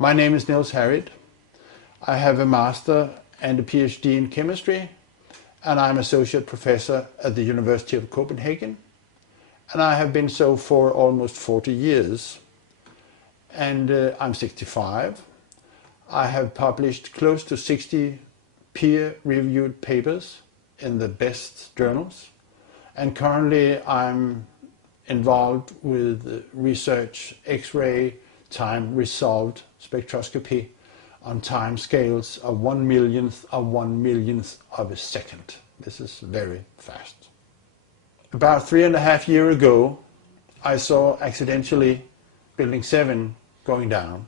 My name is Niels Harrit. I have a master and a PhD in chemistry, and I'm associate professor at the University of Copenhagen, and I have been so for almost 40 years. And I'm 65. I have published close to 60 peer-reviewed papers in the best journals, and currently I'm involved with research X-ray time resolved spectroscopy on time scales of 1/millionth of a second. This is very fast. About 3.5 years ago, I saw accidentally Building 7 going down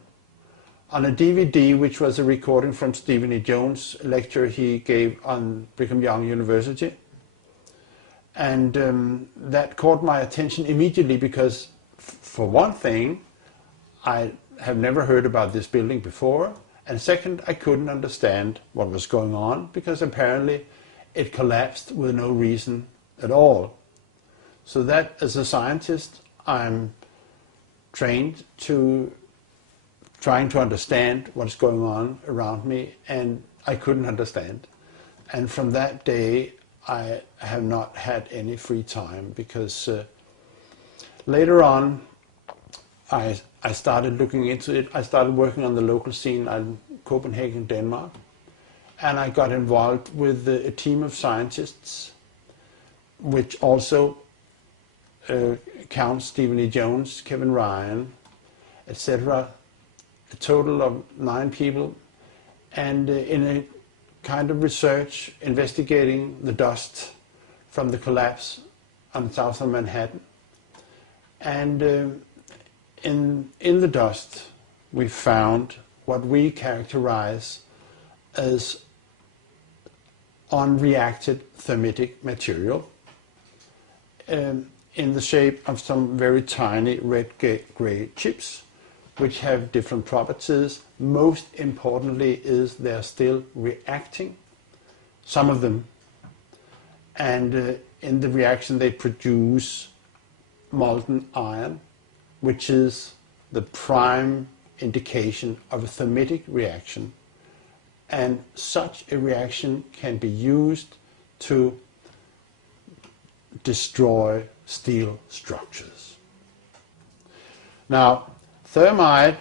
on a DVD, which was a recording from Stephen E. Jones' lecture he gave on Brigham Young University. And that caught my attention immediately because, for one thing, I have never heard about this building before, and second, I couldn't understand what was going on because apparently it collapsed with no reason at all. So that, as a scientist, I'm trained to trying to understand what's going on around me, and I couldn't understand. And from that day, I have not had any free time because later on, I started looking into it. I started working on the local scene in Copenhagen, Denmark, and I got involved with a team of scientists, which also counts Stephen E. Jones, Kevin Ryan, etc. A total of 9 people, and in a kind of research investigating the dust from the collapse on south of Manhattan. And in the dust we found what we characterize as unreacted thermitic material in the shape of some very tiny red-gray chips, which have different properties. Most importantly is they're still reacting, some of them, and in the reaction they produce molten iron, which is the prime indication of a thermitic reaction, and such a reaction can be used to destroy steel structures. Now, thermite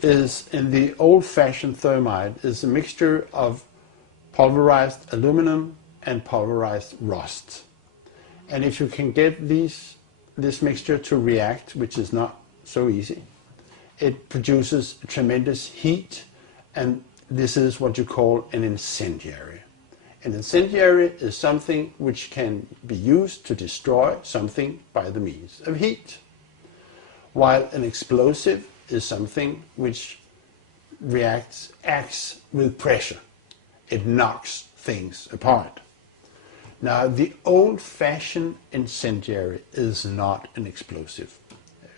is, in the old-fashioned thermite, is a mixture of pulverized aluminum and pulverized rust. And if you can get this mixture to react, which is not so easy, it produces tremendous heat, and this is what you call an incendiary. An incendiary is something which can be used to destroy something by the means of heat, while an explosive is something which acts with pressure. It knocks things apart. Now, the old-fashioned incendiary is not an explosive,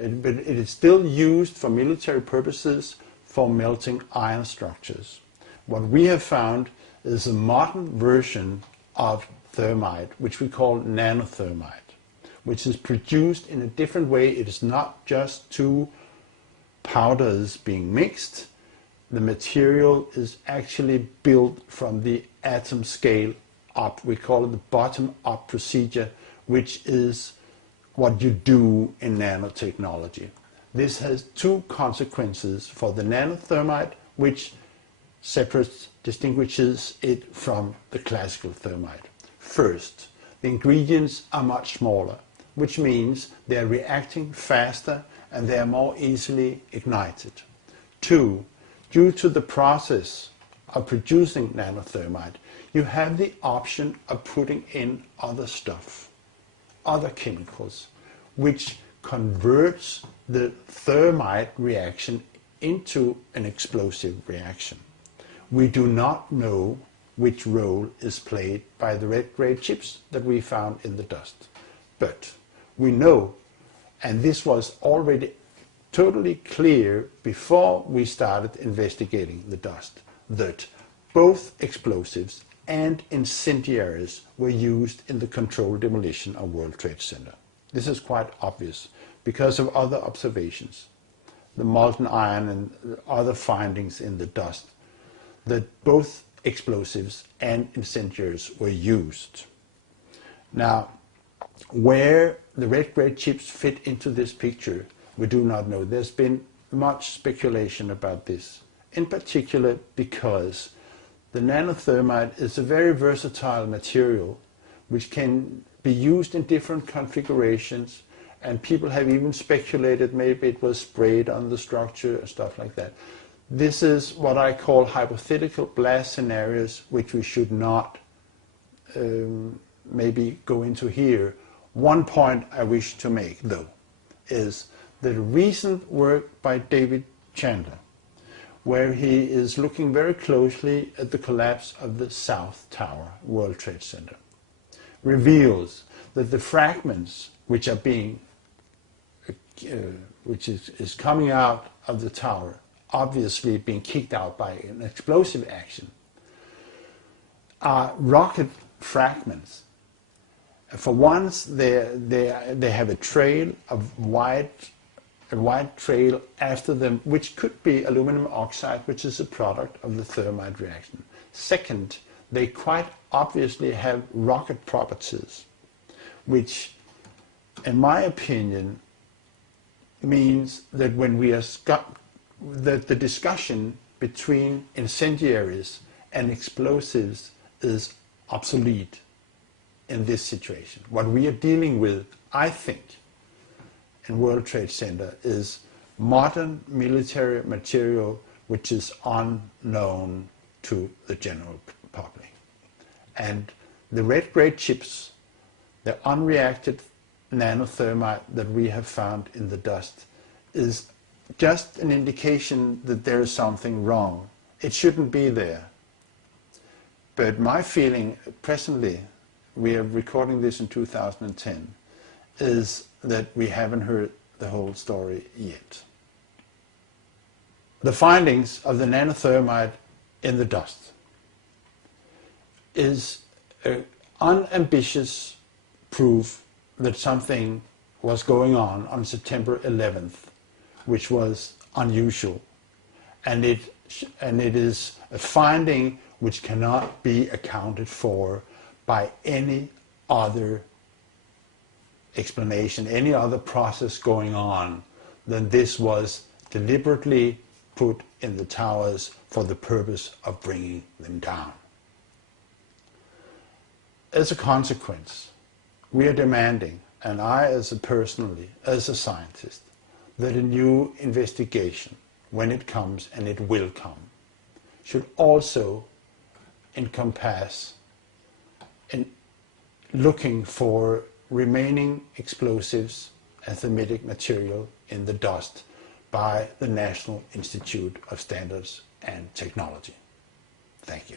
but it is still used for military purposes for melting iron structures. What we have found is a modern version of thermite, which we call nanothermite, which is produced in a different way. It is not just 2 powders being mixed. The material is actually built from the atom scale up. We call it the bottom-up procedure, which is what you do in nanotechnology. This has 2 consequences for the nanothermite, which distinguishes it from the classical thermite. First, the ingredients are much smaller, which means they are reacting faster and they are more easily ignited. 2, due to the process of producing nanothermite, you have the option of putting in other stuff, other chemicals, which converts the thermite reaction into an explosive reaction. We do not know which role is played by the red-gray chips that we found in the dust. But we know, and this was already totally clear before we started investigating the dust, that both explosives and incendiaries were used in the controlled demolition of World Trade Center. This is quite obvious because of other observations. the molten iron and other findings in the dust, that both explosives and incendiaries were used. Now, where the red grade chips fit into this picture, we do not know. There's been much speculation about this, in particular because the nanothermite is a very versatile material which can be used in different configurations, and people have even speculated maybe it was sprayed on the structure and stuff like that. This is what I call hypothetical blast scenarios, which we should not maybe go into here. One point I wish to make, though, is the recent work by David Chandler, where he is looking very closely at the collapse of the South Tower, World Trade Center, reveals that the fragments which are being, which is coming out of the tower, obviously being kicked out by an explosive action, are rocket fragments. For once, they have a trail of a white trail after them, which could be aluminum oxide, which is a product of the thermite reaction. Second, they quite obviously have rocket properties, which, in my opinion, means that when we are that the discussion between incendiaries and explosives is obsolete in this situation. What we are dealing with, I think, in World Trade Center is modern military material which is unknown to the general public. And the red grade chips, the unreacted nanothermite that we have found in the dust, is just an indication that there is something wrong. It shouldn't be there. But my feeling presently, we are recording this in 2010, is that we haven't heard the whole story yet. The findings of the nanothermite in the dust is an unambitious proof that something was going on September 11th, which was unusual. And it is a finding which cannot be accounted for by any other explanation, any other process going on than this was deliberately put in the towers for the purpose of bringing them down. As a consequence, we are demanding, and I as a scientist, that a new investigation, when it comes, and it will come, should also encompass in looking for remaining explosives and thermitic material in the dust by the National Institute of Standards and Technology. Thank you.